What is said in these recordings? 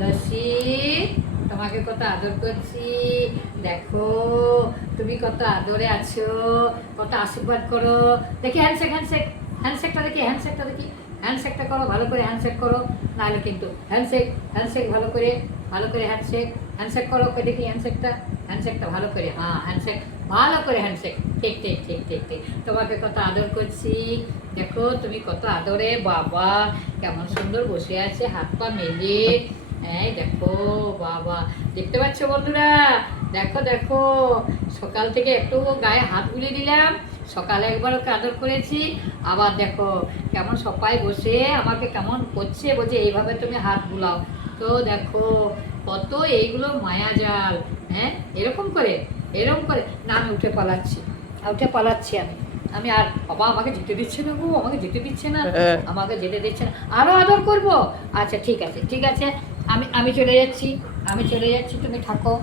লস্যি, তোমাকে কত আদর করছি। দেখো তুমি কত আদরে আছো, কত আশীর্বাদ করো। দেখি হ্যান্ডশেক, হ্যান্ডশেক, হ্যান্ডশেকটা দেখি, হ্যান্ডশেকটা দেখি, হ্যান্ডশেকটা করো ভালো করে, হ্যান্ডশেক করো, নাহলে কিন্তু হ্যান্ডশেক, হ্যান্ডশেক ভালো করে, ভালো করে হ্যান্ডশেক, হ্যান্ডশেক করো দেখি হ্যান্ডশেকটা, হ্যান্ডশেকটা ভালো করে, হ্যাঁ হ্যান্ডশেক ভালো করে, হ্যান্ডশেক, ঠিক ঠিক ঠিক ঠিক ঠিক। তোমাকে কত আদর করছি। দেখো তুমি কত আদরে, বাবা কেমন সুন্দর বসে আছে হাত পা মেলে। এই দেখো বাবা, দেখতে পাচ্ছ বন্ধুরা, দেখো দেখো সকাল থেকে একটু গায়ে হাত বুলিয়ে দিলাম, সকালে একবার ওকে আদর করেছি, আবার দেখো কেমন সবাই বসে আমাকে কেমন করছে, বলছে এইভাবে তুমি হাত বুলাও। তো দেখো কত এইগুলো মায়া জাল, হ্যাঁ এরকম করে, এরকম করে না, আমি উঠে পালাচ্ছি, উঠে পালাচ্ছি আমি, আমি আর বাবা আমাকে যেতে দিচ্ছে না গো, আমাকে যেতে দিচ্ছে না, আমাকে যেতে দিচ্ছে না, আরো আদর করব। আচ্ছা ঠিক আছে ঠিক আছে, আমি আমি চলে যাচ্ছি, আমি চলে যাচ্ছি, তুমি থাকো,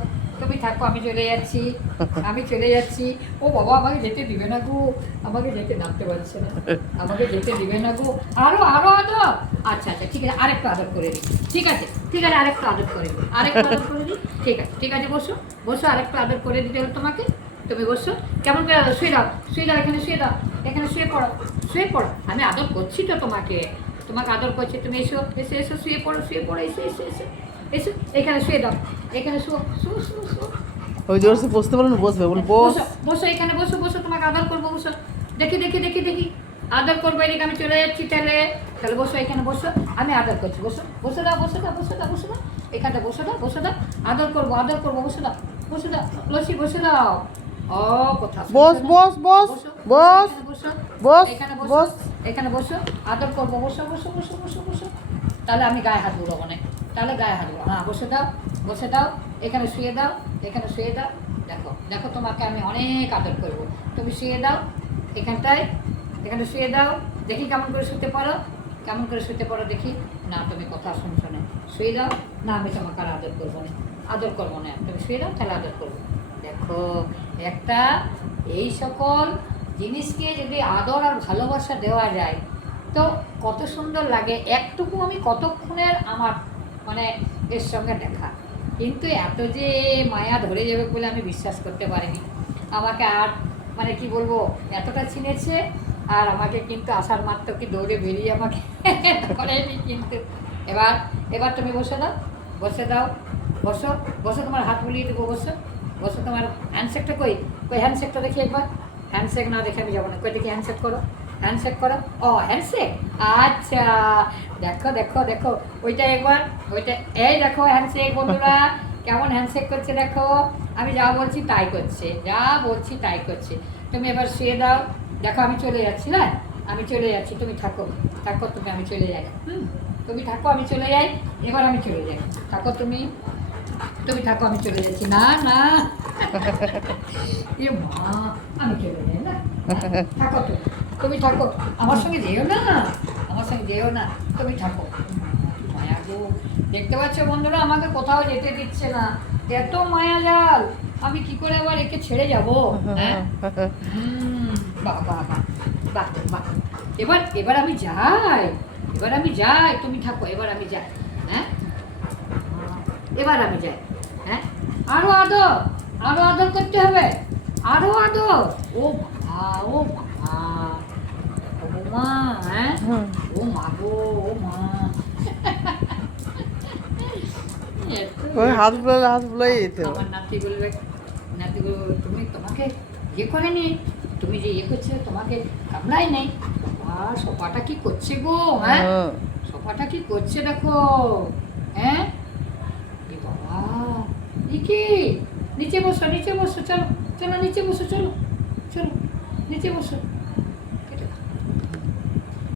তুমি থাকো, আমি চলে যাচ্ছি, আমি চলে যাচ্ছি। ও বাবা আমাকে যেতে দিবে না গো, আমাকে যেতে নামতে পারছে না, আমাকে যেতে দিবে না গো, আরো আরো আদর। আচ্ছা আচ্ছা ঠিক আছে, আরেকটু আদর করে দিই, ঠিক আছে ঠিক আছে, আরেকটু আদর করে দিই, আরেকটু আদর করে দিই, ঠিক আছে ঠিক আছে, বসো বসো, আরেকটু আদর করে দিতে হবে তোমাকে, তুমি বসো, কেমন করে আদর, শুয়ে দাও, শুয়ে দাও, এখানে শুয়ে দাও, এখানে শুয়ে পড়ো, শুয়ে পড়ো, আমি আদর করছি তো তোমাকে, তোমাকে আদর করছি, তুমি এসো এসো এসো, শুয়ে পড়ো, শুয়ে পড়ো, এসো এসো এসো এসো, এখানে শুয়ে দাও, এখানে শুও, শুও শুও শুও, ওই জোরসে বসতে বলুন, বসবে বলুন বস। বসো বসো, এখানে বসো বসো, তোমাকে আদর করবো, বসো, দেখি দেখি দেখি দেখি, আদর করবো, এদিকে আমি চলে যাচ্ছি, তাহলে তাহলে বসো, এখানে বসো, আমি আদর করছি, বসো, বসে দাও বসে দাও বসে দাও বসে দাও, এখানটা বসে দাও বসে দাও, আদর করবো, বসে দাও বসে দাও, লস্যি বসে দাও। ও কথা বস বস বস বস বস এখানে বসো, বস। এখানে বসো, আদর করবো, বসো বসো বসো বসো বসো, তাহলে আমি গায়ে হাত বুলাবো না, তাহলে গায়ে হাত বুলাবো, হ্যাঁ বসে দাও বসে দাও, এখানে শুয়ে দাও, এখানে শুয়ে দাও, দেখো দেখো তোমাকে আমি অনেক আদর করবো, তুমি শুয়ে দাও এখানটায়, এখানে শুয়ে দাও, দেখি কেমন করে শুতে পারো, কেমন করে শুতে পারো দেখি, না তুমি কথা শুনছো না, শুয়ে দাও, না আমি তোমাকে আর আদর করবো না, আদর করবো না, তুমি শুয়ে দাও তাহলে আদর করবো। দেখো একটা এই সকল জিনিসকে যদি আদর আর ভালোবাসা দেওয়া যায় তো কত সুন্দর লাগে। একটুকু আমি কতক্ষণের আমার মানে এর সঙ্গে দেখা, কিন্তু এত যে মায়া ধরে যাবে বলে আমি বিশ্বাস করতে পারিনি। আমাকে আর মানে কি বলবো, এতটা চিনেছে, আর আমাকে কিন্তু আসার মাত্র কি দৌড়ে বেরিয়ে আমাকে করেনি কিন্তু। এবার এবার তুমি বসে দাও, বসে দাও, বসো বসো, তোমার হাত বুলিয়ে দেবো, বসো বসো, তোমার হ্যান্ডশেকটা কই, কই হ্যান্ডশেকটা দেখি একবার, হ্যান্ডশেক না দেখে আমি যাবো না, কই দেখি হ্যান্ডশেক করো, হ্যান্ডশেক করো, ও হ্যান্ডশেক, আচ্ছা দেখো দেখো দেখো, ওইটা একবার, ওইটা, এই দেখো হ্যান্ডশেক বন্ধুরা, কেমন হ্যান্ডশেক করছে দেখো, আমি যা বলছি তাই করছে, যা বলছি তাই করছে। তুমি এবার শুয়ে দাও, দেখো আমি চলে যাচ্ছি, না আমি চলে যাচ্ছি, তুমি থাকো থাকো, তুমি আমি চলে যাই, তুমি থাকো আমি চলে যাই, এবার আমি চলে যাই, থাকো তুমি, তুমি থাকো আমি চলে যাচ্ছি, না না এ মা, আমি চলে যাই না, থাকো তুমি, তুমি থাকো, আমার সঙ্গে যেও না, আমার সঙ্গে যেও না, তুমি থাকো। মায়া গো, দেখতে পাচ্ছ বন্ধুরা, আমাকে কোথাও যেতে দিচ্ছে না, এত মায়া জাল, আমি কি করে আবার একে ছেড়ে যাবো, হ্যাঁ বাহ বাহ বাহ বাহ বাহ, এবার এবার আমি যাই, এবার আমি যাই, তুমি থাকো, এবার আমি যাই, হ্যাঁ এবার আমি যাই, হ্যাঁ আরো আদর, আরো আদর করতে হবে, আরো আদর, ও বাবা ও বাবা, ও মা, হ্যাঁ ও মা গো, ও মা ওই হাত বুলালে হাত বুলাই যেতে হবে। আমার নাতি বলবে, নাতি বলবে তুমি, তোমাকে ইয়ে করেনি, তুমি যে ইয়ে করছে তোমাকে কামড়াই নেই, আর সোফাটা কি করছে গো, হ্যাঁ সোফাটা কি করছে দেখো, হ্যাঁ এ বাবা, কি নিচে বসো, নিচে বসো, চলো চলো নিচে বসো, চলো চলো নিচে বসো,